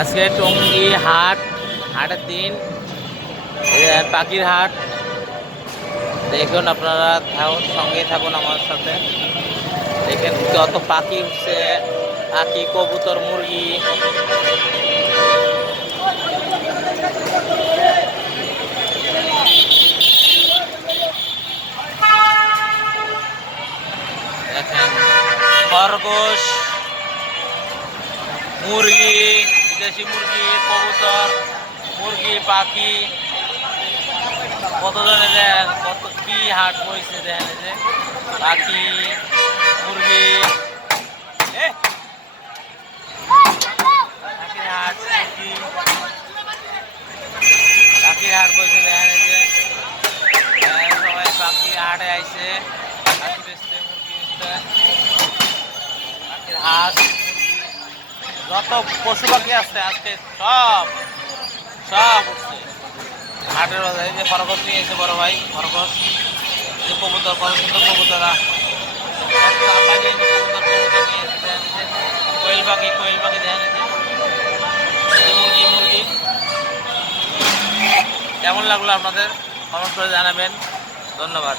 আজকে টঙ্গী হাটের দিন, পাখির হাট। দেখুন আপনারা সঙ্গে থাকুন আমার সাথে। দেখেন কত পাখি উঠছে, পাখি, কবুতর, মুরগি। দেখেন খরগোশ, মুরগি, বিদেশি মুরগি, কবুতর, মুরগি, পাখি, কত ধরনের, কত কি হাট বইছে দেখেন। যে পাখি, মুরগি, পাখির হাট, মুরগি, পাখির হাট বইছে দেখেন। যে সবাই পাখি হাটে আইছে, পাখি বেচতে, মুরগি বেচতে, পাখির হাট, যত পশু পাখি আছে আজকে সব সব উঠছে হাটের বাজারে। এই যে খরগোশ নিয়ে এসে বড় ভাই, খরগোশ, যে কবুতর, কত সুন্দর কবুতরা, কোয়েল পাখি, কোয়েল পাখি দেখেন। যে মুরগি, মুরগি। কেমন লাগলো আপনাদের কমেন্ট করে জানাবেন। ধন্যবাদ।